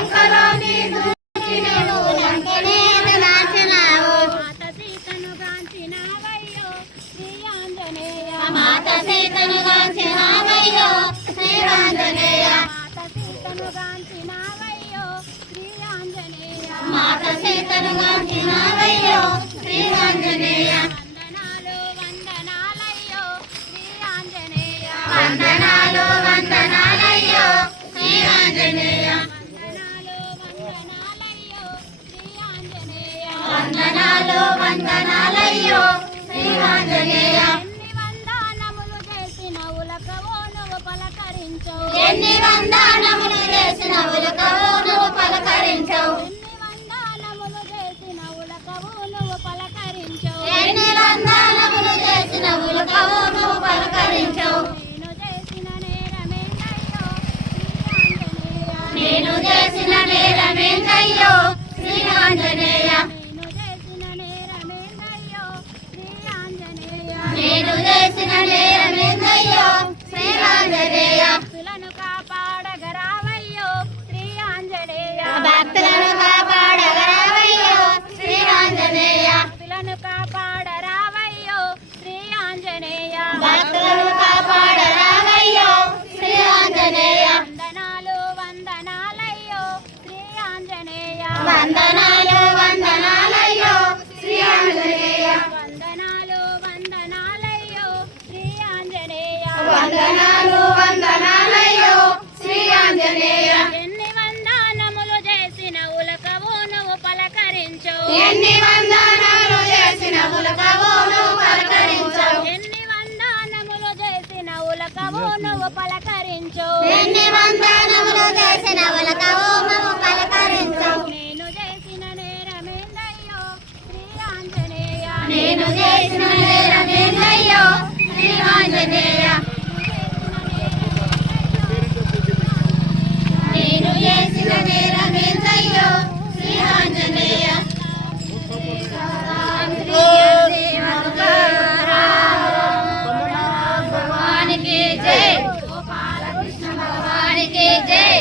లంకలోని దూకి నీవు లంకనే నాశనావు మాత సీతను గాంచినావయ్యో శ్రీ ఆంజనేయ మాత సీతను గాంచినావయ్యో శ్రీ ఆంజనేయ మాత సీతను గాంచినావయ్యో శ్రీ ఆంజనేయ మాత సీతను గాంచినావయ్యో శ్రీ ఆంజనేయ వందనాలు వందనాలయ్యో శ్రీ ఆంజనేయ వందనాలు వందనాలయ్యో శ్రీ ఆంజనేయ ఎన్ని వందనములు చేసిన ఉలకవో నువ్వు పలకరించవు ఎన్ని వందనములు చేసిన ఉలకవో నువ్వు పలకరించవు నేను చేసిన నేరమేందయ్యో శ్రీ ఆంజనేయ నేను చేసిన నేరమేందయ్యో శ్రీ ఆంజనేయ భక్తులను కాపాడగరావయ్యో శ్రీ ఆంజనేయ భక్తులను కాపాడగరావయ్యో శ్రీ ఆంజనేయ భక్తులను కాపాడరావయ్యో శ్రీ ఆంజనేయ భక్తులను కాపాడరావయ్యో శ్రీ ఆంజనేయ వందనాలు వందనాలయ్యో శ్రీ ఆంజనేయ వందనాలు వందనాలయ్యో శ్రీ ఆంజనేయ వందనాలు వందనాలయ్యో శ్రీ ఆంజనేయ వందనాలు వందనాలయ్యో శ్రీ ఆంజనేయ ఎన్ని వందనములు చేసిన ఉలకవు నువ్వు పలకరించవు ఎన్ని వందనాలు చేసిన ఉలకవో నువ్వు పలకరించవు ఎన్ని వందనములు చేసిన ఉలకవు నువ్వు పలకరించవు ఎన్ని వందనములు చేసిన ఉలకవో నువ్వు పలకరించవు నేను చేసిన నేరమేందయ్యో శ్రీ ఆంజనేయ నేను చేసిన నేరమేందయ్యో శ్రీ ఆంజనేయ నేను చేసిన నేరమేందయ్యో శ్రీ ఆంజనేయ భగవానికి జై గోపాలకృష్ణ భగవానికి జై